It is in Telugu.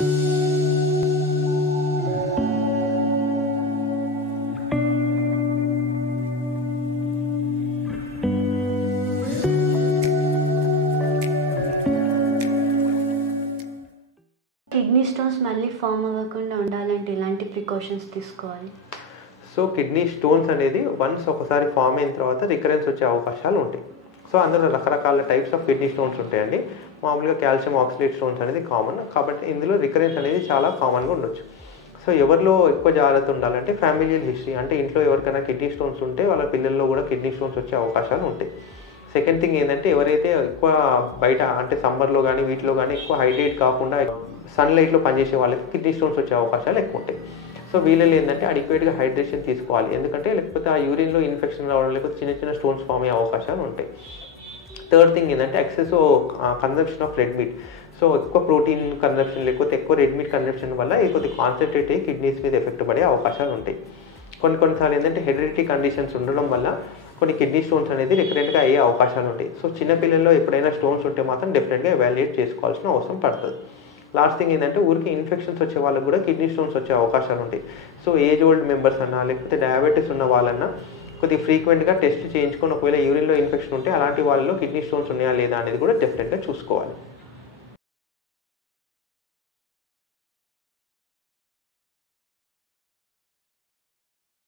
కిడ్నీ స్టోన్స్ మళ్ళీ ఫామ్ అవ్వకుండా ఉండాలంటే ఎలాంటి ప్రికాషన్స్ తీసుకోవాలి? సో కిడ్నీ స్టోన్స్ అనేది వన్స్ ఒకసారి ఫామ్ అయిన తర్వాత రికరెన్స్ వచ్చే అవకాశాలు ఉంటాయి. సో అందులో రకరకాల టైప్స్ ఆఫ్ కిడ్నీ స్టోన్స్ ఉంటాయండి. మామూలుగా కాల్షియం ఆక్సలేట్ స్టోన్స్ అనేది కామన్, కాబట్టి ఇందులో రికరెన్స్ అనేది చాలా కామన్గా ఉండొచ్చు. సో ఎవరిలో ఎక్కువ జాగ్రత్త ఉండాలంటే ఫ్యామిలియల్ హిస్టరీ, అంటే ఇంట్లో ఎవరికైనా కిడ్నీ స్టోన్స్ ఉంటే వాళ్ళ పిల్లల్లో కూడా కిడ్నీ స్టోన్స్ వచ్చే అవకాశాలు ఉంటాయి. సెకండ్ థింగ్ ఏంటంటే ఎవరైతే ఎక్కువ బయట అంటే సమ్మర్లో కానీ వీటిలో కానీ ఎక్కువ హైడ్రేట్ కాకుండా సన్లైట్లో పనిచేసే వాళ్ళకి కిడ్నీ స్టోన్స్ వచ్చే అవకాశాలు ఎక్కువ ఉంటాయి. సో వీళ్ళలో ఏంటంటే అడిక్వేట్గా హైడ్రేషన్ తీసుకోవాలి, ఎందుకంటే లేకపోతే ఆ యూరిన్లో ఇన్ఫెక్షన్ రావడం లేకపోతే చిన్న చిన్న స్టోన్స్ ఫామ్ అయ్యే అవకాశాలు ఉంటాయి. థర్డ్ థింగ్ ఏంటంటే excess consumption of red meat. So ఎక్కువ ప్రోటీన్ కన్సంప్షన్ లేకపోతే ఎక్కువ రెడ్ మీట్ కన్సంప్షన్ వల్ల ఇది కొద్దిగా కాన్సన్ట్రేట్ అయ్యి కిడ్నీస్ మీద ఎఫెక్ట్ పడే అవకాశాలు ఉంటాయి. కొన్నిసార్లు ఏంటంటే హెరిడిటరీ కండిషన్స్ ఉండడం వల్ల కొన్ని కిడ్నీ స్టోన్స్ అనేది రికరెంట్గా అయ్యే అవకాశాలు ఉంటాయి. సో చిన్నపిల్లల్లో ఎప్పుడైనా స్టోన్స్ ఉంటే మాత్రం డెఫినెట్గా ఎవాల్యుయేట్ చేసుకోవాల్సిన అవసరం పడుతుంది. లాస్ట్ థింగ్ ఏంటంటే ఊరికి ఇన్ఫెక్షన్స్ వచ్చే వాళ్ళకి కూడా కిడ్నీ స్టోన్స్ వచ్చే అవకాశాలు ఉంటాయి. సో ఏజ్ ఓల్డ్ మెంబర్స్ అన్నా లేకపోతే డయాబెటీస్ ఉన్న వాళ్ళన్నా కొద్దిగా ఫ్రీక్వెంట్గా టెస్ట్ చేయించుకొని ఒకవేళ యూరిన్లో ఇన్ఫెక్షన్ ఉంటే అలాంటి వాళ్ళలో కిడ్నీ స్టోన్స్ ఉన్నాయా లేదా అనేది కూడా డెఫినెట్గా చూసుకోవాలి.